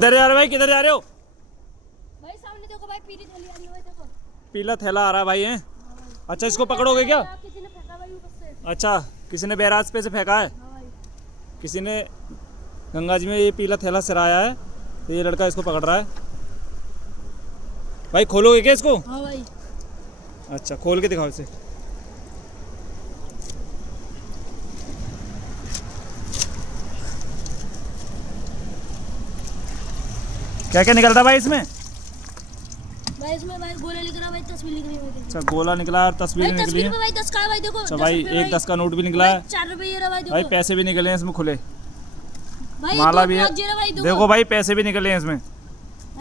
किधर जा रहे हो भाई, किधर जा रहे हो? भाई सामने देखो भाई, पीली थैली आ रही है भाई, देखो। पीला थैला आ रहा है भाई है। अच्छा इसको पकड़ोगे क्या? किसी ने फेंका भाई ऊपर से। अच्छा किसी ने बैराज पे से फेंका है, हाँ भाई। किसी ने गंगा जी में ये पीला थैला सिराया है, तो ये लड़का इसको पकड़ रहा है। भाई खोलोगे क्या इसको? हाँ भाई। अच्छा खोल के दिखाओ इसे। क्या क्या निकलता भाई इसमें? भाई इसमें भाई गोला लिख रहा भाई, तस्वीर लिख रही है भाई। अच्छा गोला निकला और तस्वीर भाई निकली तस्वीर है। पे भाई 10 का है भाई, देखो। अच्छा भाई 1 10 का नोट भी निकला है। 4 रुपए ये रहा भाई, देखो। भाई पैसे भी निकले हैं इसमें खुले, भाई माला दो भी है। पाँच जीरो भाई, देखो भाई पैसे भी निकले हैं इसमें।